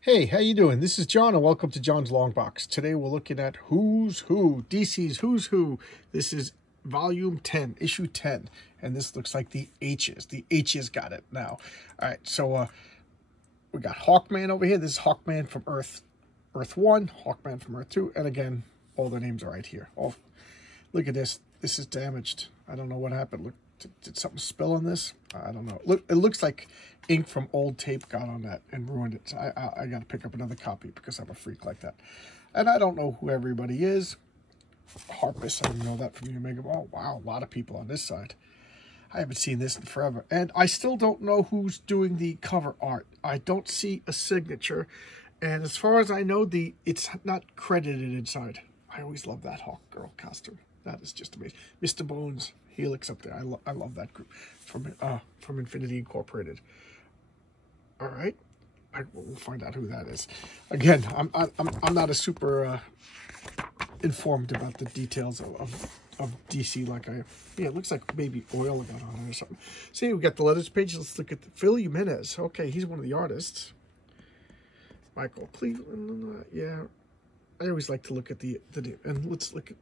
Hey, how you doing? This is John, and welcome to John's Long Box. Today we're looking at Who's Who, DC's Who's Who. This is Volume 10, Issue 10, and this looks like the H's. The H's got it now. All right, so we got Hawkman over here. This is Hawkman from Earth 1, Hawkman from Earth 2, and again, all the names are right here. Oh, look at this. This is damaged. I don't know what happened. Look. Did something spill on this? I don't know. Look, it looks like ink from old tape got on that and ruined it. So I got to pick up another copy because I'm a freak like that. And I don't know who everybody is. Harpus, I didn't know that from you, Omega. Oh, wow, a lot of people on this side. I haven't seen this in forever. And I still don't know who's doing the cover art. I don't see a signature. And as far as I know, it's not credited inside. I always love that Hawk Girl costume. That is just amazing. Mr. Bones, Helix up there. I love that group from Infinity Incorporated. All right, we'll find out who that is. Again, I'm not a super informed about the details of DC like I am. Yeah, it looks like maybe oil got on it or something. See, we got the letters page. Let's look at Phil Jimenez. Okay, he's one of the artists. Michael Cleveland. Yeah, I always like to look at the and let's look at.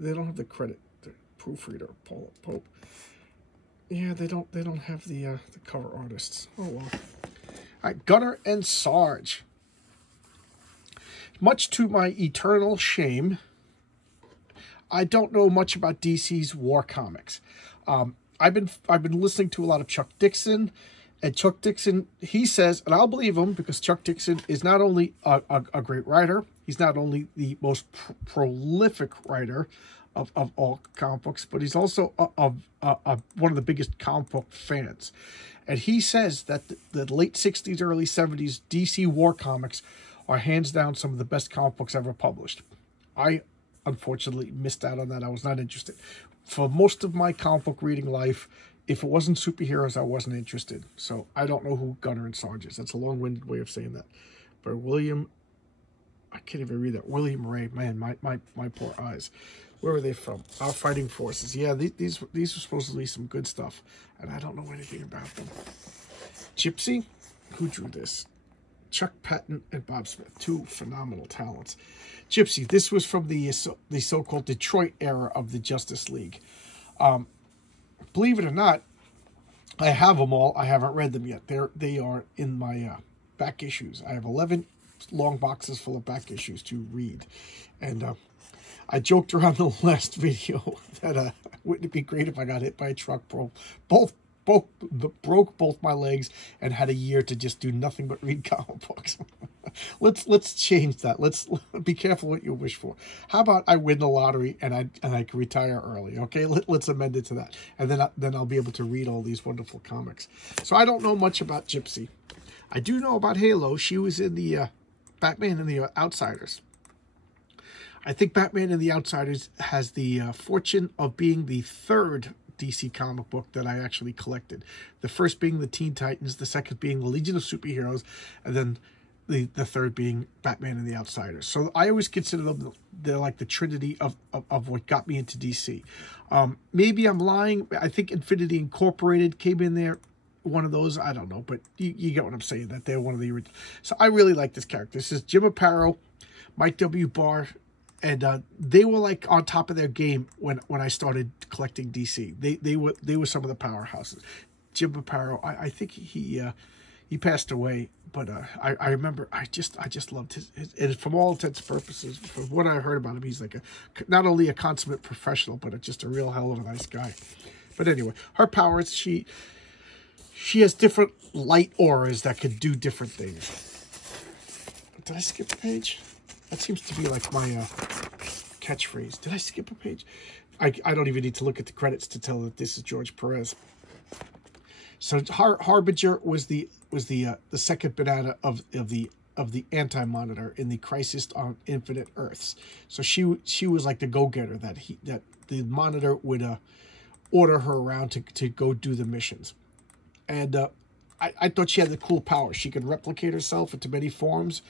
They don't have the credit. The proofreader, Paul Pope. Yeah, they don't have the cover artists. Oh well. All right, Gunner and Sarge. Much to my eternal shame, I don't know much about DC's war comics. I've been listening to a lot of Chuck Dixon, and Chuck Dixon, he says, and I'll believe him because Chuck Dixon is not only a great writer, he's not only the most prolific writer of all comic books, but he's also one of the biggest comic book fans. And he says that the late 60s, early 70s DC war comics are hands down some of the best comic books ever published. I unfortunately missed out on that. I was not interested. For most of my comic book reading life, if it wasn't superheroes, I wasn't interested. So I don't know who Gunner and Sarge is. That's a long-winded way of saying that. But I can't even read that. William Ray, man, my poor eyes. Where are they from? Our Fighting Forces. Yeah, these are supposed to be some good stuff, and I don't know anything about them. Gypsy, who drew this? Chuck Patton and Bob Smith, two phenomenal talents. Gypsy, this was from the so-called Detroit era of the Justice League. Believe it or not, I have them all. I haven't read them yet. They are in my back issues. I have 11 long boxes full of back issues to read, and I joked around the last video that wouldn't it be great if I got hit by a truck, broke both my legs, and had a year to just do nothing but read comic books. Let's change that. Let's be careful what you wish for. How about I win the lottery and I can retire early? Okay, let's amend it to that, and then I'll be able to read all these wonderful comics. So I don't know much about Gypsy. I do know about Halo. She was in the Batman and the Outsiders. I think Batman and the Outsiders has the fortune of being the third DC comic book that I actually collected. The first being the Teen Titans, the second being the Legion of Superheroes, and then the third being Batman and the Outsiders. So I always consider them, they're like the trinity of what got me into DC. Maybe I'm lying. I think Infinity Incorporated came in there. One of those, I don't know, but you get what I'm saying, that they're one of the original. So I really like this character. This is Jim Aparo, Mike W. Barr, and they were like on top of their game when I started collecting DC. They were some of the powerhouses. Jim Aparo, I think he passed away, but I remember I just loved his, and from all intents and purposes, from what I heard about him, he's like not only a consummate professional, but just a real hell of a nice guy. But anyway, her powers, she has different light auras that could do different things. Did I skip a page? That seems to be like my catchphrase. Did I skip a page? I don't even need to look at the credits to tell that this is George Perez. So Harbinger was the second banana of the Anti-Monitor in the Crisis on Infinite Earths. So she was like the go-getter that the Monitor would order her around to go do the missions. And I thought she had the cool power. She could replicate herself into many forms,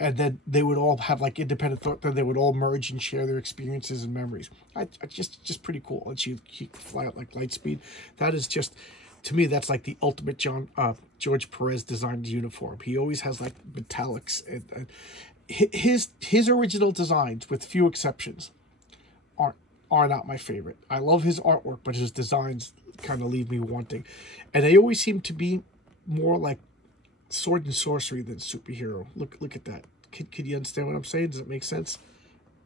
and then they would all have like independent thought. Then they would all merge and share their experiences and memories. Just pretty cool. And she could fly at like light speed. That is just to me, that's like the ultimate George Perez designed uniform. He always has like metallics. And his original designs, with few exceptions, are not my favorite. I love his artwork, but his designs kind of leave me wanting. And they always seem to be more like sword and sorcery than superhero. Look at that. Can you understand what I'm saying? Does it make sense?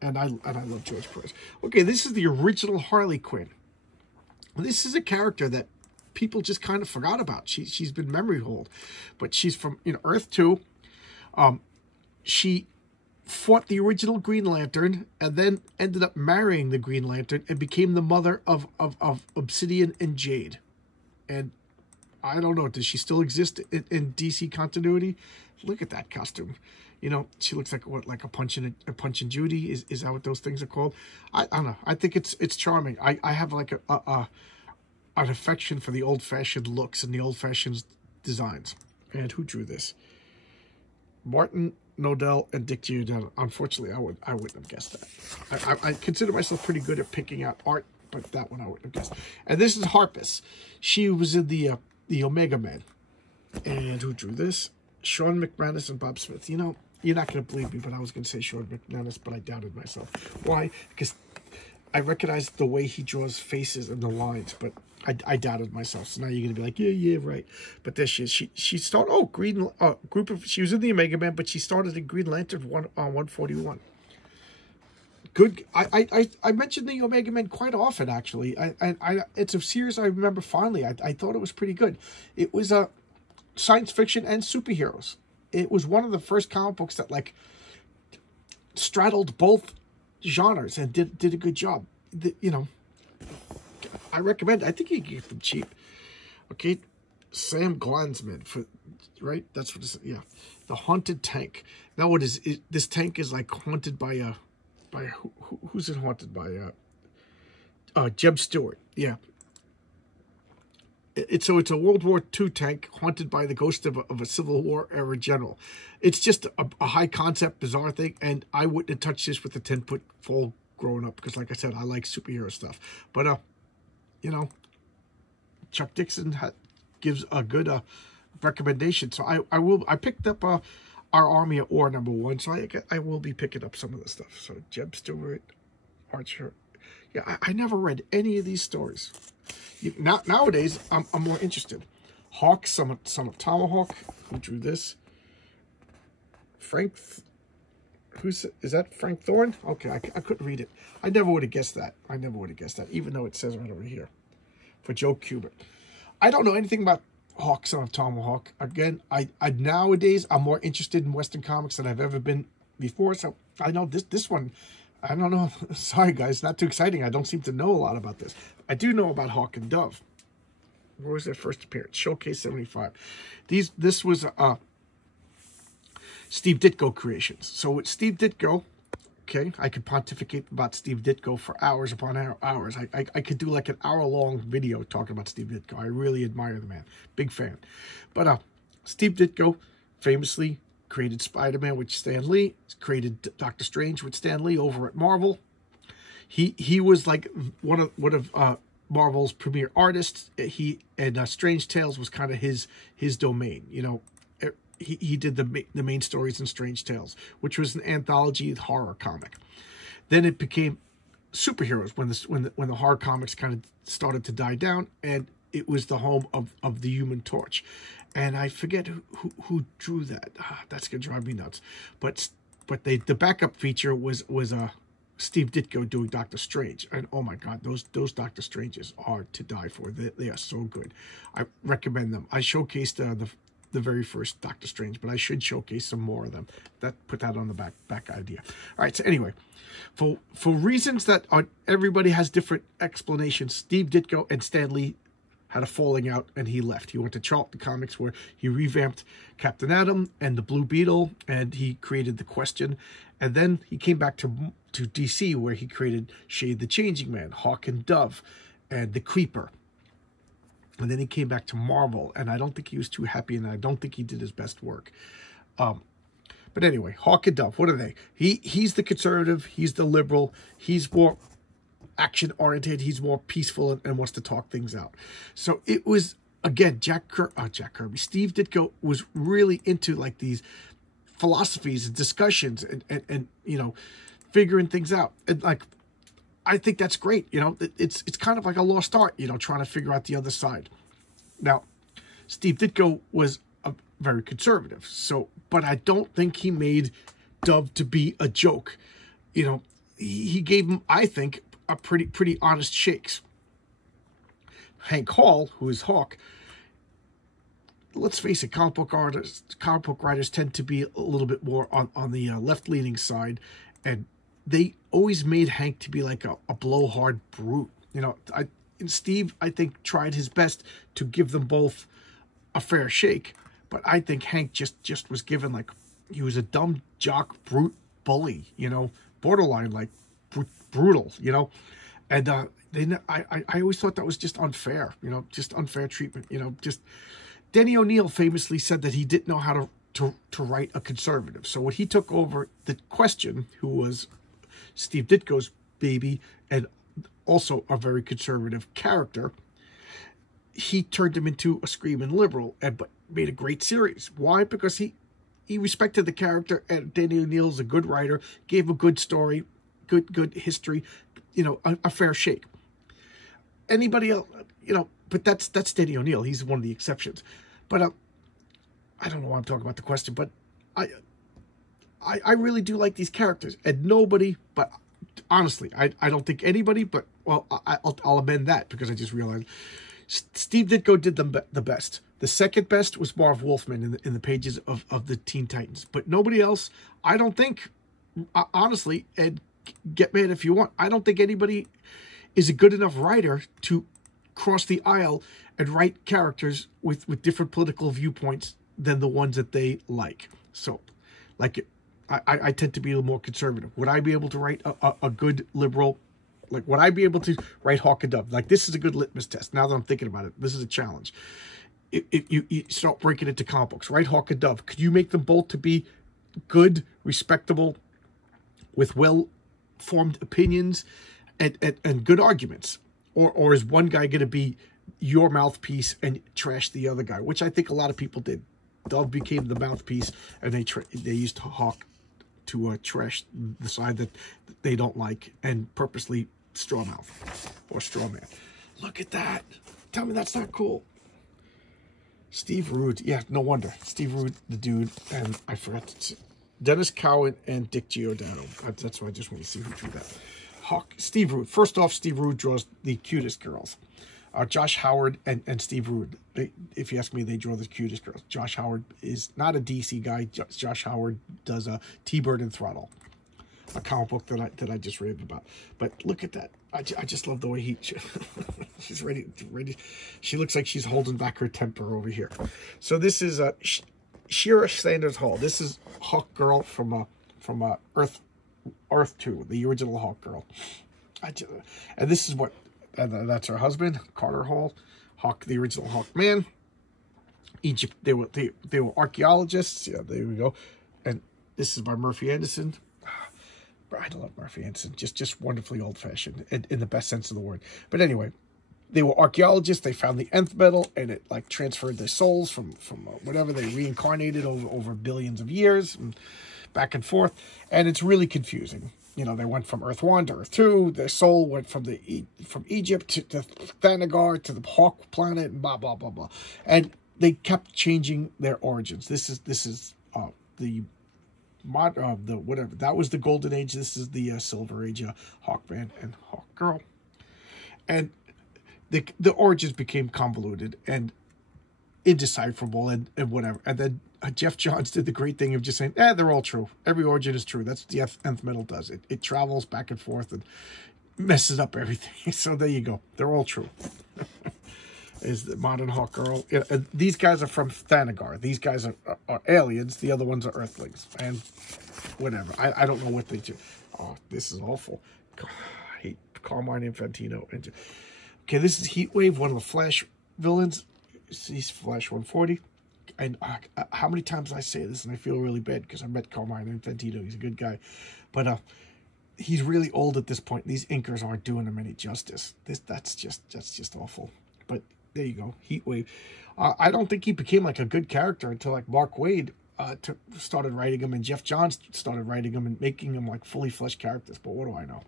And I love George Perez. Okay, this is the original Harley Quinn. This is a character that people just kind of forgot about. She's been memory hold, but she's from Earth 2. She fought the original Green Lantern and then ended up marrying the Green Lantern and became the mother of Obsidian and Jade. And I don't know, does she still exist in DC continuity? Look at that costume. She looks like what, like a Punch and Judy? Is that what those things are called? I don't know. I think it's charming. I have like an affection for the old-fashioned looks and the old-fashioned designs. And who drew this? Martin Nodell and Dick Giordano. Unfortunately, I wouldn't have guessed that. I consider myself pretty good at picking out art, but that one I wouldn't have guessed. And this is Harpus. She was in the Omega Man. And who drew this? Sean McManus and Bob Smith. You're not going to believe me, but I was going to say Sean McManus, but I doubted myself. Why? Because I recognize the way he draws faces and the lines, but I doubted myself. So now you're going to be like, yeah, right. But there she is. She started, she was in the Omega Man, but she started in Green Lantern 141. Good. I mentioned the Omega Man quite often, actually. It's a series I remember fondly. I thought it was pretty good. It was science fiction and superheroes. It was one of the first comic books that like straddled both genres and did a good job. I recommend. I think you can get them cheap. Okay, Sam Glanzman right? That's what it's. Yeah, the Haunted Tank. Now, what is it? This tank is like haunted by who's it haunted by? Jeb Stewart. Yeah. It's a World War II tank haunted by the ghost of a Civil War era general. It's just a high concept, bizarre thing, and I wouldn't have touched this with a 10-foot pole growing up because, like I said, I like superhero stuff. But Chuck Dixon gives a good recommendation, so I picked up Our Army at War #1, so I will be picking up some of the stuff. So Jeb Stewart, Archer. Yeah, I never read any of these stories. Nowadays, I'm more interested. Hawk, son of Tomahawk. Who drew this? Frank. Is that Frank Thorne? Okay, I couldn't read it. I never would have guessed that. Even though it says right over here. For Joe Kubert. I don't know anything about Hawk, son of Tomahawk. Again, nowadays, I'm more interested in Western comics than I've ever been before. So I know this one. I don't know. Sorry, guys. Not too exciting. I don't seem to know a lot about this. I do know about Hawk and Dove. Where was their first appearance? Showcase 75. This was Steve Ditko creations. So with Steve Ditko, okay, I could pontificate about Steve Ditko for hours upon hours. I could do like an hour-long video talking about Steve Ditko. I really admire the man. Big fan. But Steve Ditko famously created Spider-Man with Stan Lee, created Doctor Strange with Stan Lee over at Marvel. He was like one of Marvel's premier artists. Strange Tales was kind of his domain. He did the main stories in Strange Tales, which was an anthology horror comic. Then it became superheroes when the horror comics kind of started to die down, and it was the home of the Human Torch. And I forget who drew that. That's gonna drive me nuts. But the backup feature was Steve Ditko doing Doctor Strange, and oh my God, those Doctor Stranges are to die for. They are so good. I recommend them. I showcased the very first Doctor Strange, but I should showcase some more of them. Put that on the back idea. All right. So anyway, for reasons that everybody has different explanations, Steve Ditko and Stan Lee had a falling out, and he left. He went to Charlton Comics, where he revamped Captain Atom and the Blue Beetle, and he created the Question. And then he came back to DC, where he created Shade the Changing Man, Hawk and Dove, and the Creeper. And then he came back to Marvel, and I don't think he was too happy, and I don't think he did his best work. But anyway, Hawk and Dove, what are they? He's the conservative, he's the liberal, he's more action-oriented, he's more peaceful and wants to talk things out. So it was again, Jack Kirby, Steve Ditko was really into like these philosophies and discussions and you know, figuring things out. And like, I think that's great. You know, it's kind of like a lost art, you know, trying to figure out the other side. Now, Steve Ditko was a very conservative, so, but I don't think he made Dove to be a joke. You know, he gave him, I think, a pretty honest shakes. Hank Hall, who is Hawk, let's face it, comic book writers tend to be a little bit more on the left-leaning side, and they always made Hank to be like a blowhard brute. You know, and Steve, I think, tried his best to give them both a fair shake, but I think Hank just was given, like, he was a dumb jock, brute bully, you know, borderline, like, brutal, you know, and I always thought that was just unfair, you know, just unfair treatment, you know, just... Denny O'Neil famously said that he didn't know how to write a conservative. So when he took over the Question, who was Steve Ditko's baby and also a very conservative character, he turned him into a screaming liberal but made a great series. Why? Because he respected the character, and Denny O'Neil's a good writer, gave a good story, good history, you know, a fair shake. Anybody else, you know, but that's Denny O'Neil. He's one of the exceptions. But I don't know why I'm talking about the Question, but I really do like these characters. And nobody, but honestly, I don't think anybody, but, well, I'll amend that because I just realized Steve Ditko did them the best. The second best was Marv Wolfman in the pages of the Teen Titans. But nobody else, I don't think, honestly, and get mad if you want, I don't think anybody is a good enough writer to cross the aisle and write characters with different political viewpoints than the ones that they like. So, like, I tend to be a little more conservative. Would I be able to write a good liberal? Like, would I be able to write Hawk and Dove? Like, this is a good litmus test. Now that I'm thinking about it, this is a challenge. If you start breaking it into comic books, write Hawk and Dove. Could you make them both to be good, respectable, with well-formed opinions and good arguments? Or is one guy going to be your mouthpiece and trash the other guy, which I think a lot of people did. Dove became the mouthpiece, and they used Hawk to trash the side that they don't like and purposely strawmouth or strawman. Look at that. Tell me that's not cool. Steve Rude. Yeah, no wonder. Steve Rude, the dude, and I forgot to see. Dennis Cowan and Dick Giordano. That's why I just want to see who drew that. Steve Rude. First off, Steve Rude draws the cutest girls. Josh Howard and Steve Rude. If you ask me, they draw the cutest girls. Josh Howard is not a DC guy. Josh Howard does a T-Bird and Throttle, a comic book that I just raved about. But look at that. I just love the way she's ready. She looks like she's holding back her temper over here. So this is Shira Sanders Hall. This is Hawk Girl from Earth 2, the original Hawk Girl. And this is what, that's her husband, Carter Hall, Hawk, the original Hawk Man. Egypt, they were archaeologists. Yeah, there we go. And this is by Murphy Anderson. I love Murphy Anderson. Just wonderfully old-fashioned in the best sense of the word. But anyway, they were archaeologists. They found the nth metal, and it like transferred their souls from whatever they reincarnated over billions of years, and back and forth. And it's really confusing. You know, they went from Earth 1 to Earth 2. Their soul went from Egypt to Thanagar to the Hawk planet, and blah blah blah blah. And they kept changing their origins. This is the whatever, that was the Golden Age. This is the Silver Age, Hawkman and Hawk Girl. And the origins became convoluted and indecipherable and whatever. And then Jeff Johns did the great thing of just saying, they're all true. Every origin is true. That's what the nth metal does. It travels back and forth and messes up everything. So there you go. They're all true. Is the modern Hawk Girl. These guys are from Thanagar. These guys are aliens. The other ones are Earthlings. And whatever. I don't know what they do. Oh, this is awful. God, I hate Carmine Infantino. Okay, this is Heatwave, one of the Flash villains. He's Flash 140. And how many times I say this, and I feel really bad because I met Carmine Infantino. He's a good guy. But he's really old at this point. These inkers aren't doing him any justice. That's just awful. But there you go, Heatwave. I don't think he became like a good character until like Mark Waid started writing him, and Jeff Johns started writing him and making him like fully fleshed characters. But what do I know?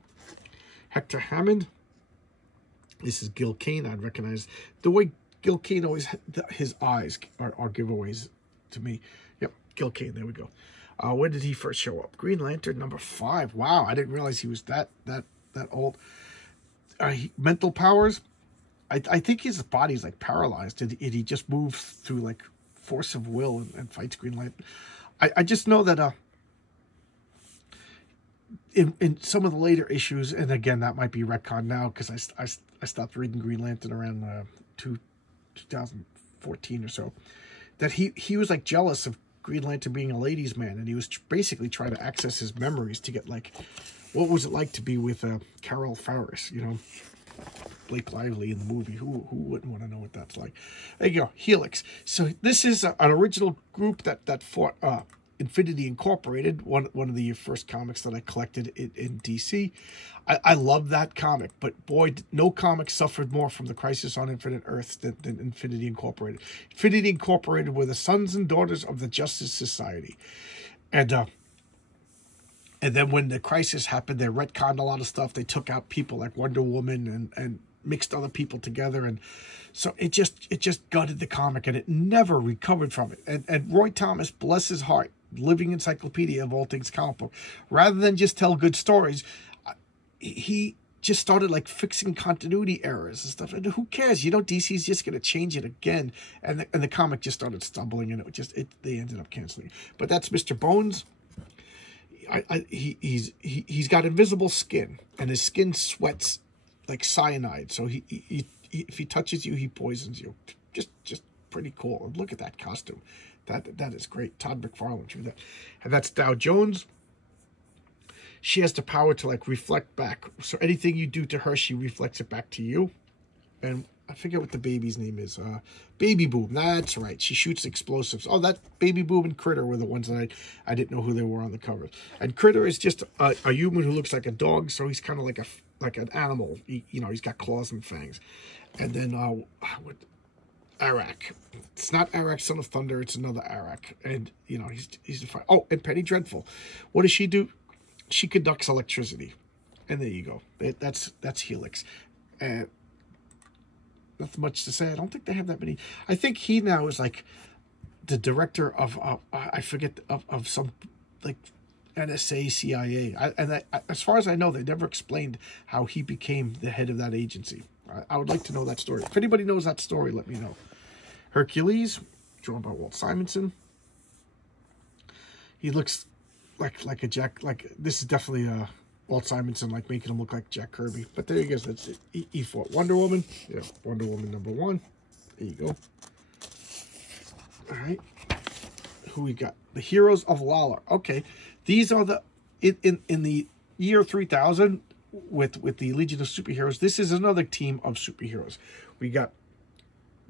Hector Hammond. This is Gil Kane. I'd recognize the way Gil Kane always, his eyes are giveaways to me. Yep, Gil Kane. There we go. When did he first show up? Green Lantern #5. Wow, I didn't realize he was that old. Mental powers. I think his body's like paralyzed, and he just moves through like force of will and fights Green Lantern. I just know that in some of the later issues, and again that might be retcon now because I stopped reading Green Lantern around 2014 or so, that he was like jealous of Green Lantern being a ladies' man, and he was basically trying to access his memories to get like, what was it like to be with Carol Farris, you know, Blake Lively in the movie. Who wouldn't want to know what that's like? There you go, Helix. So this is an original group that fought Infinity Incorporated, one of the first comics that I collected in DC. I love that comic, but boy, no comic suffered more from the Crisis on Infinite Earths than Infinity Incorporated. Infinity Incorporated were the sons and daughters of the Justice Society. And then when the crisis happened, they retconned a lot of stuff. They took out people like Wonder Woman and mixed other people together, and so it just gutted the comic, and it never recovered from it. And Roy Thomas, bless his heart, living encyclopedia of all things comic book, rather than just tell good stories, he just started like fixing continuity errors and stuff. And who cares? You know, DC's just going to change it again. And the comic just started stumbling, and they ended up canceling. But that's Mr. Bones. He's got invisible skin, and his skin sweats like cyanide. So he if he touches you, he poisons you. Just pretty cool. And look at that costume. That is great. Todd McFarlane drew that. And that's Dow Jones. She has the power to like reflect back. So anything you do to her, she reflects it back to you. And I forget what the baby's name is. Baby Boom. That's right. She shoots explosives. Oh, that Baby Boom and Critter were the ones that I didn't know who they were on the cover. And Critter is just a human who looks like a dog. So he's kind of like an animal. He's got claws and fangs. And then Arak. It's not Arak, Son of Thunder. It's another Arak. And he's the fire. Oh, and Penny Dreadful. What does she do? She conducts electricity. And there you go. That's Helix. And nothing much to say. I don't think they have that many. I think he now is like the director of I forget of some like NSA, CIA. As far as I know, they never explained how he became the head of that agency. I would like to know that story. If anybody knows that story, let me know. Hercules, drawn by Walt Simonson. He looks like a Jack. Like this is definitely Walt Simonson, like making him look like Jack Kirby. But there you go. That's it. He fought Wonder Woman. Yeah, Wonder Woman #1. There you go. All right. Who we got? The Heroes of Lala. Okay, these are the in the year 3000 with the Legion of Superheroes. This is another team of superheroes. We got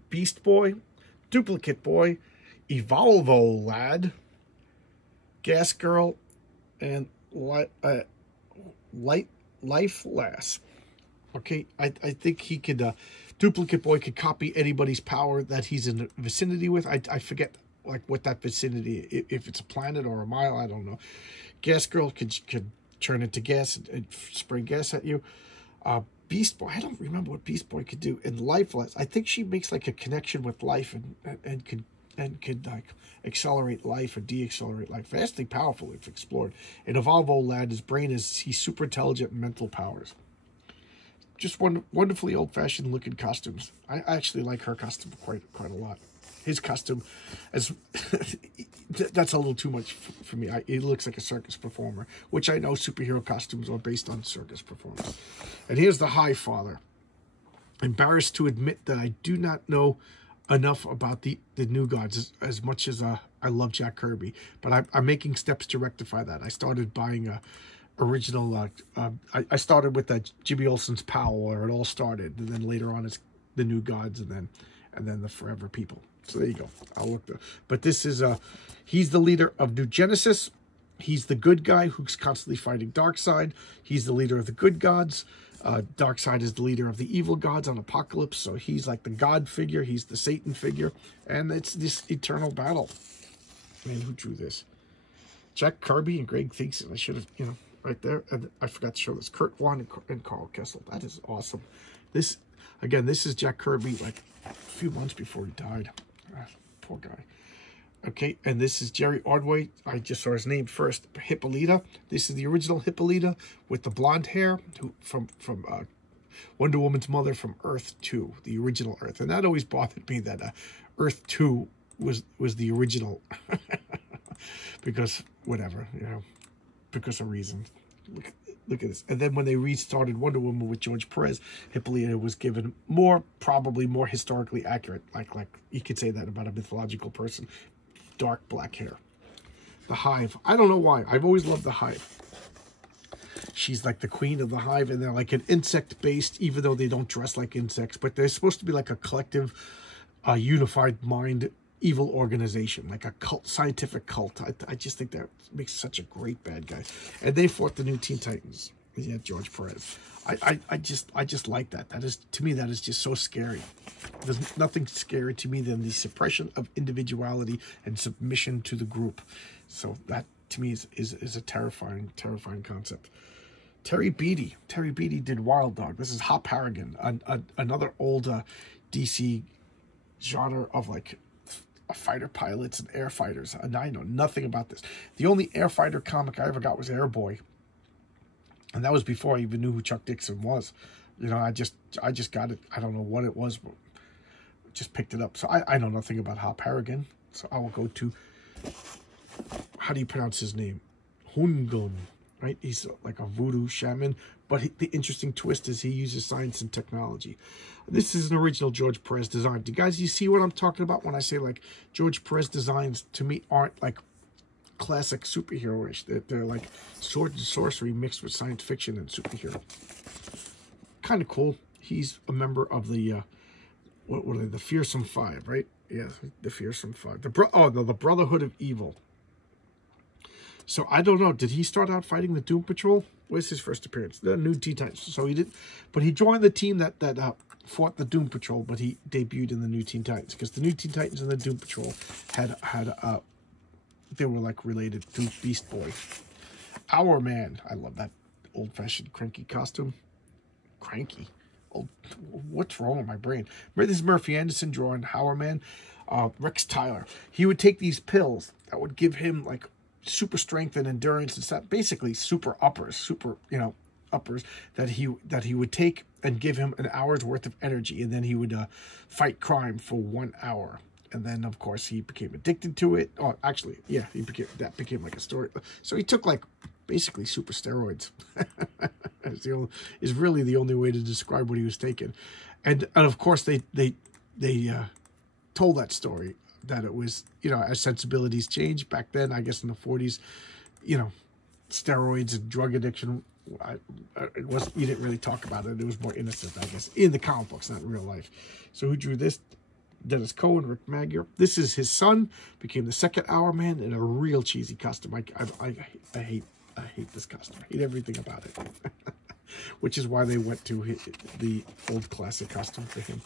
Beast Boy, Duplicate Boy, Evolvo Lad, Gas Girl, and Life Lass. Okay, I think he could, Duplicate Boy could copy anybody's power that he's in the vicinity with. I forget like what that vicinity, if it's a planet or a mile, I don't know. Gas Girl could turn into gas and spray gas at you. Beast Boy, I don't remember what Beast Boy could do. And Life Lass, I think she makes like a connection with life and could like accelerate life or de-accelerate life. Vastly powerful if explored. And Evolvo Lad, his brain he's super intelligent and mental powers. Just wonderfully old-fashioned looking costumes. I actually like her costume quite a lot. His costume, that's a little too much for me. He looks like a circus performer, which I know superhero costumes are based on circus performers. And here's the High Father. Embarrassed to admit that I do not know enough about the New Gods as much as I love Jack Kirby, but I'm making steps to rectify that. I started buying original. I started with that Jimmy Olsen's Powell, where it all started, and then later on it's the New Gods, and then the Forever People. So there you go. I'll look there. But this is he's the leader of New Genesis. He's the good guy who's constantly fighting Darkseid. He's the leader of the Good Gods. Darkseid is the leader of the evil gods on Apocalypse, so he's like the god figure, he's the Satan figure, and it's this eternal battle. Man, who drew this? Jack Kirby and Greg Theisen. I should have, you know, right there. And I forgot to show this. Kurt Wan and Carl Kessel. That is awesome. This, again, this is Jack Kirby like a few months before he died. Poor guy. Okay, and this is Jerry Ordway. I just saw his name first. Hippolyta. This is the original Hippolyta with the blonde hair, who from Wonder Woman's mother from Earth 2, the original Earth. And that always bothered me that Earth 2 was the original. Because whatever, you know, because of reason. Look at this. And then when they restarted Wonder Woman with George Perez, Hippolyta was given probably more historically accurate. Like you could say that about a mythological person. Dark black hair. The Hive. I don't know why. I've always loved the Hive. She's like the queen of the Hive, and they're like an insect-based, even though they don't dress like insects, but they're supposed to be like a collective, unified mind evil organization, like a cult, scientific cult. I just think that makes such a great bad guy. And they fought the new Teen Titans. Yeah, George Perez. I just like that. That is, to me, that is just so scary. There's nothing scary to me than the suppression of individuality and submission to the group. So that to me is a terrifying concept. Terry Beatty. Terry Beatty did Wild Dog. This is Hop Harrigan, another old DC genre of like fighter pilots and air fighters. And I know nothing about this. The only air fighter comic I ever got was Airboy, and that was before I even knew who Chuck Dixon was. You know, I just got it. I don't know what it was, but just picked it up. So I know nothing about Hop Harrigan. So I will go to, how do you pronounce his name? Hungun, right? He's like a voodoo shaman, but the interesting twist is he uses science and technology. This is an original George Perez design. Do you guys, you see what I'm talking about when I say like George Perez designs to me aren't like classic superhero-ish. They're like sword and sorcery mixed with science fiction and superhero. Kind of cool. He's a member of the what are they? The Fearsome Five, right? Yeah, the Fearsome Five. The Brotherhood of Evil. So I don't know. Did he start out fighting the Doom Patrol? Where's his first appearance? The new Teen Titans. So he did, but he joined the team that fought the Doom Patrol, but he debuted in the new Teen Titans because the new Teen Titans and the Doom Patrol had they were like related to Beast Boy. Our Man. I love that old-fashioned cranky costume. Cranky. Oh, what's wrong with my brain? This is Murphy Anderson drawing Our Man. Rex Tyler. He would take these pills that would give him like super strength and endurance and stuff. Basically super uppers that he would take and give him an hour's worth of energy, and then he would fight crime for 1 hour. And then, of course, he became addicted to it. Oh, actually, yeah, that became like a story. So he took like basically super steroids. Is really the only way to describe what he was taking. And of course, they told that story that it was, you know, as sensibilities changed back then, I guess in the 40s, you know, steroids and drug addiction. It was, you didn't really talk about it. It was more innocent, I guess, in the comic books, not in real life. So who drew this? Dennis Cohen, Rick Magyar. This is his son, became the second Our Man in a real cheesy costume. I hate this costume. I hate everything about it. Which is why they went to the old classic costume for him.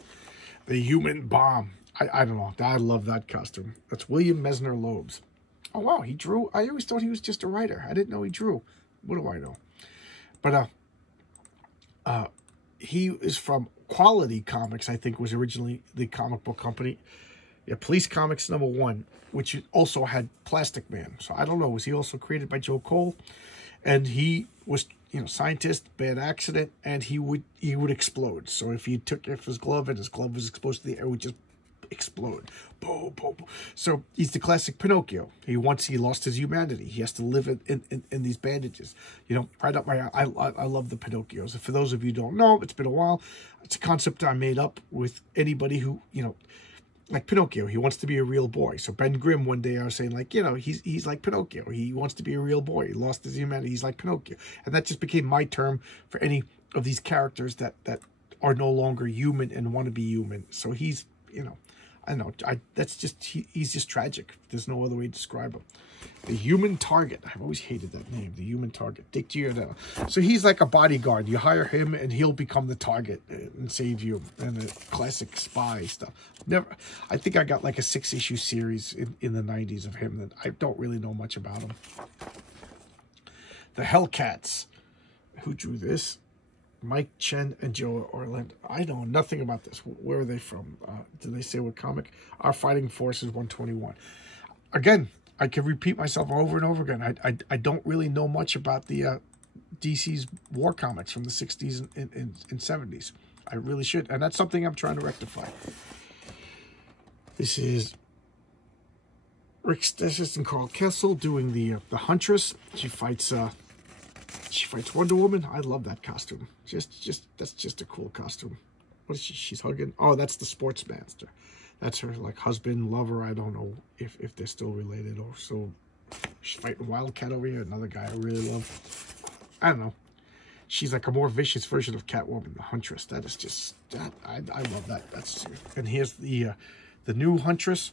The Human Bomb. I don't know. I love that costume. That's William Mesner Loebs. Oh, wow. He drew. I always thought he was just a writer. I didn't know he drew. What do I know? But he is from Quality Comics, I think, was originally the comic book company. Yeah, Police Comics #1, which also had Plastic Man. So I don't know. Was he also created by Joe Cole? And he was, you know, scientist, bad accident, and he would explode. So if he took off his glove and his glove was exposed to the air, it would just explode. Boom, boom, boom. So he's the classic Pinocchio. He lost his humanity. He has to live in these bandages. You know, right up my I love the Pinocchios. For those of you who don't know, it's been a while. It's a concept I made up with anybody who, you know, like Pinocchio. He wants to be a real boy. So Ben Grimm, one day I was saying, like, you know, he's like Pinocchio. He wants to be a real boy. He lost his humanity. He's like Pinocchio. And that just became my term for any of these characters that are no longer human and want to be human. So he's, you know, I know. That's just he's just tragic. There's no other way to describe him. The Human Target. I've always hated that name. The Human Target. Dick Giordano. So he's like a bodyguard. You hire him, and he'll become the target and save you. And the classic spy stuff. Never. I think I got like a 6-issue series in the 90s of him. That I don't really know much about him. The Hellcats. Who drew this? Mike Chen and Joe Orlando. I know nothing about this. Where are they from? Did they say what comic? Our Fighting Forces 121. Again, I can repeat myself over and over again. I don't really know much about the DC's war comics from the 60s and 70s. I really should. And that's something I'm trying to rectify. This is Rick Stessis and Carl Kessel doing the Huntress. She fights Wonder Woman. I love that costume. That's just a cool costume. What is she? She's hugging. Oh, that's the Sportsmaster. That's her like husband, lover. I don't know if they're still related or so. She's fighting Wildcat over here. Another guy I really love. I don't know. She's like a more vicious version of Catwoman, the Huntress. That is just that. I love that. That's and here's the new Huntress.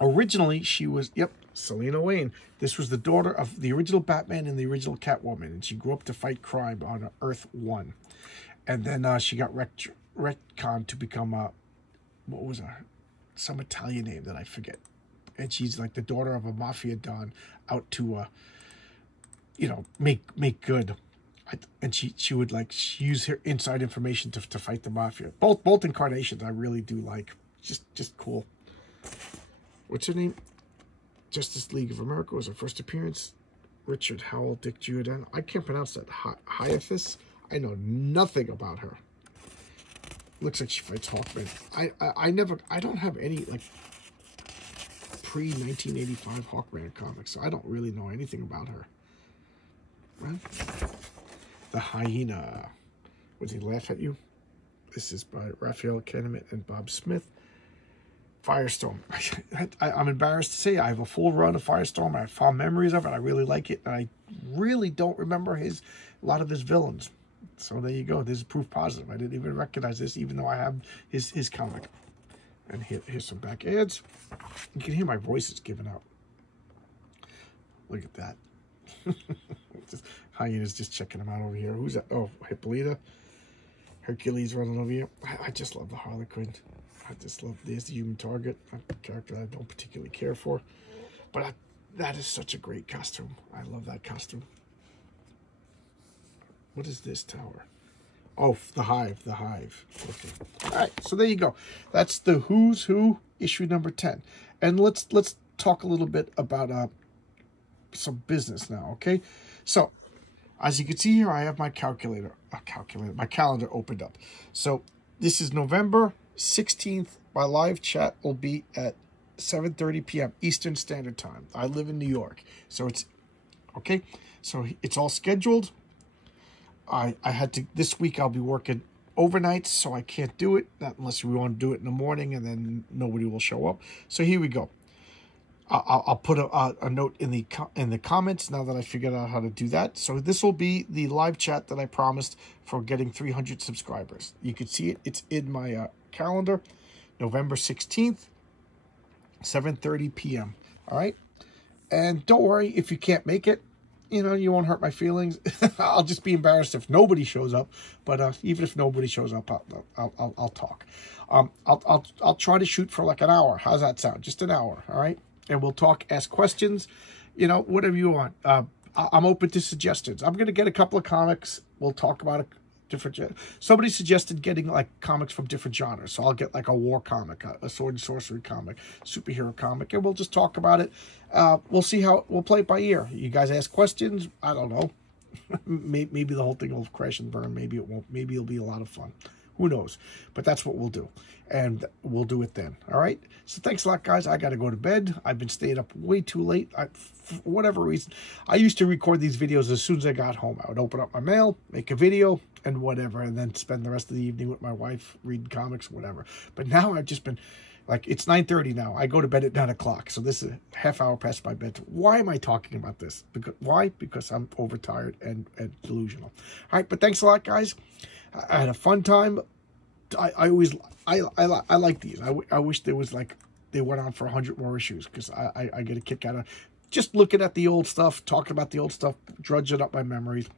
Originally, she was, Selena Wayne. This was the daughter of the original Batman and the original Catwoman, and she grew up to fight crime on Earth 1. And then she got retconned to become, what was her? Some Italian name that I forget. And she's like the daughter of a mafia don out to, make good. And she would like use her inside information to fight the mafia. Both incarnations I really do like. Just cool. What's her name? Justice League of America was her first appearance. Richard Howell, Dick Giordano. I can't pronounce that. Hyathis. I know nothing about her. Looks like she fights Hawkman. I don't have any like pre-1985 Hawkman comics, so I don't really know anything about her. Well, the Hyena. Would he laugh at you? This is by Raphael Kahneman and Bob Smith. Firestorm. I'm embarrassed to say I have a full run of Firestorm. I have fond memories of it. I really like it. And I really don't remember a lot of his villains. So there you go. This is proof positive. I didn't even recognize this, even though I have his comic. And here's some back ads. You can hear my voice is giving out. Look at that. Hyena's just checking him out over here. Who's that? Oh, Hippolyta. Hercules running over here. I just love the Harlequin. I just love this. The Human Target, a character I don't particularly care for. But that is such a great costume. I love that costume. What is this tower? Oh, the Hive. The Hive. Okay. All right. So there you go. That's the Who's Who issue number 10. And let's talk a little bit about some business now. Okay. So as you can see here, I have my my calendar opened up. So this is November 16th. My live chat will be at 7:30 p.m. Eastern Standard Time. I live in New York, so it's okay. So it's all scheduled. I had to this week. I'll be working overnights, so I can't do it. Not unless we want to do it in the morning, and then nobody will show up. So here we go. I'll put a note in the comments now that I figured out how to do that. So this will be the live chat that I promised for getting 300 subscribers. You can see it. It's in my calendar, November 16th, 7:30 p.m. All right. And don't worry if you can't make it. You know, you won't hurt my feelings. I'll just be embarrassed if nobody shows up. But even if nobody shows up, I'll talk. I'll try to shoot for like an hour. How's that sound? Just an hour. All right. And we'll talk, ask questions, you know, whatever you want. I'm open to suggestions. I'm going to get a couple of comics. We'll talk about different. Somebody suggested getting like comics from different genres. So I'll get like a war comic, a sword and sorcery comic, superhero comic, and we'll just talk about it. We'll see we'll play it by ear. You guys ask questions. I don't know. Maybe the whole thing will crash and burn. Maybe it won't. Maybe it'll be a lot of fun. Who knows? But that's what we'll do. And we'll do it then. All right? So thanks a lot, guys. I got to go to bed. I've been staying up way too late. For whatever reason. I used to record these videos as soon as I got home. I would open up my mail, make a video, and whatever. And then spend the rest of the evening with my wife, reading comics, whatever. But now I've just been... Like, it's 9:30 now. I go to bed at 9 o'clock. So this is a half hour past my bedtime. Why am I talking about this? Why? Because I'm overtired and delusional. All right, but thanks a lot, guys. I had a fun time. I always I like these. I wish there was like they went on for 100 more issues, because I get a kick out of just looking at the old stuff, talking about the old stuff, drudging up my memories.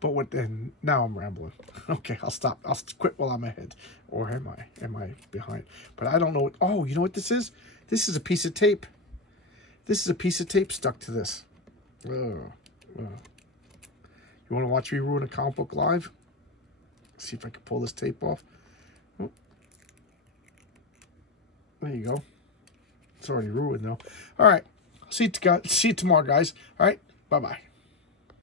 But what then? Now I'm rambling. Okay, I'll stop. I'll quit while I'm ahead, or am I? Am I behind? But I don't know. Oh, you know what this is? This is a piece of tape. This is a piece of tape stuck to this. You want to watch me ruin a comic book live? See if I can pull this tape off. Oh. There you go. It's already ruined though. All right. See you tomorrow, guys. All right. Bye-bye.